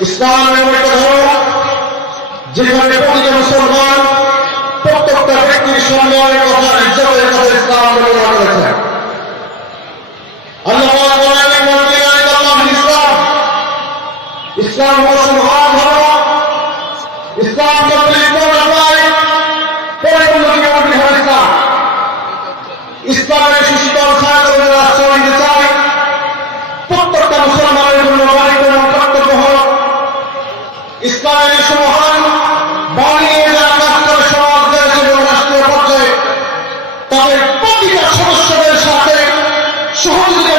ইসলাম এমন একটা ধর্ম যেখানে প্রতিটা মুসলমান প্রত্যেকটা ব্যক্তির সম্মানের কথা ইজ্জতের কথা ইসলাম বর্ণনা করেছেন ইসলামের সুশীতল ছায়াতলে আশ্রয় দিতে চাই প্রত্যেকটা মুসলমানের জন্য বাড়িতে কর্তব্য হল ইসলামের সাথে সহযোগিতা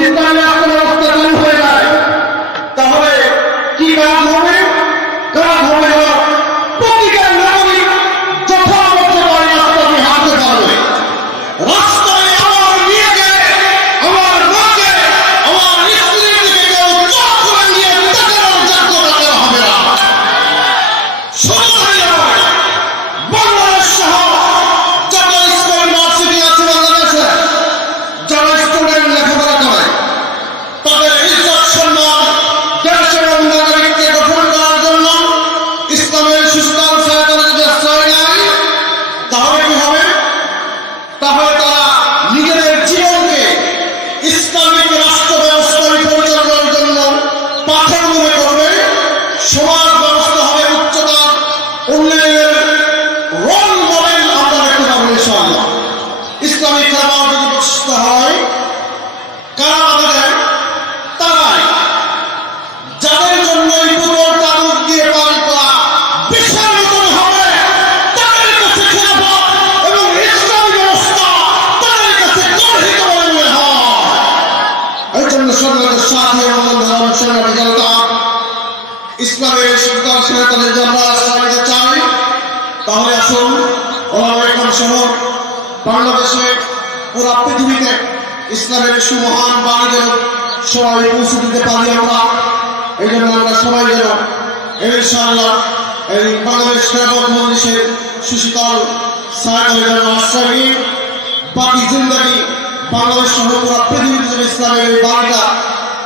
যদি ইসলামের রাষ্ট্র ইসলামিক খেলাফত যদি প্রতিষ্ঠিত হয়। কারা বাধা দেয় তারাই। যাদের জন্য এই পুরো তালুক দিয়ে পালন করা বিশাল রকম হবে, তাদের কাছে খেলাফত এবং ইসলামী ব্যবস্থা তাদের কাছে গর্হিত বলে মনে হয়। এই জন্য সরকারের তাহলে আসুন ওলামাইকাম সহ বাংলাদেশে পুরা পৃথিবীতে ইসলামের সুমহান বাণীদের সবাই পৌঁছে দিতে পারি আমরা। এই জন্য আমরা সবাই যেন ইনশাআল্লাহ এই বাংলাদেশ খেলাফত মজলিসের সুশীতল জন্য আশ্রয় বাকি জিন্দাগি বাংলাদেশ সহ পুরা পৃথিবীতে যেন ইসলামের এই বাণীটা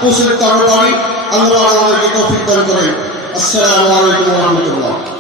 পৌঁছে দিতে আমরা পারি। আল্লাহ আমাদেরকে তৌফিক দান করেন। আসসালামু আলাইকুম রহমতুল্লাহ।